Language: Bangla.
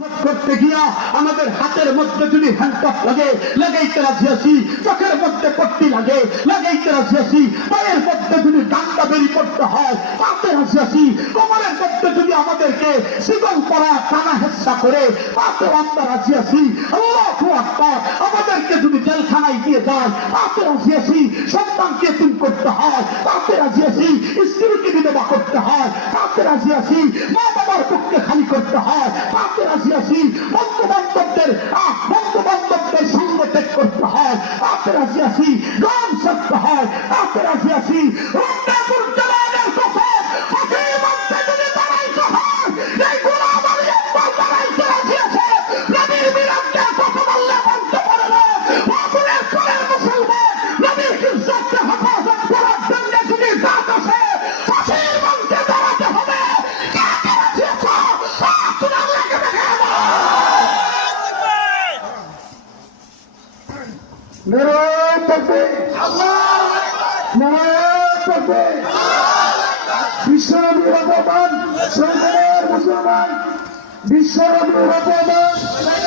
করতে গিয়া আমাদের হাতের মধ্যে যদি হ্যান্ডকাপ লাগে লাগাইতে রাজি আছি, চোখের মধ্যে পট্টি লাগে লাগাইতে রাজি আছি, পায়ের মধ্যে যদি ডান্ডা বেরি করতে হয় তাতে রাজি আছি, কোমরের মধ্যে যদি আমাদেরকে শিকল পরা টানা হেচ্ছা করে তাতে আমরা রাজি আছি। আল্লাহু আকবার। আমাদেরকে যদি জেলখানায় দিয়ে যায় তাতে রাজি আছি, সন্তানকে এতিম করতে হয় তাতে রাজি আছি, স্ত্রীকে বিধবা করতে হয় তাতে রাজি আছি, মা বাবার পক্ষে খালি করতে হয় তাতে রাজি আছি, বন্ধু বান্ধবদের সঙ্গে ত্যাগ করতে হয় তাতে রাজি আছি, গান ছাড়তে হয় তাতে রাজি আছি। বিশ্বনবীর অপমান, মুসলমান বিশ্বনবীর অপমান।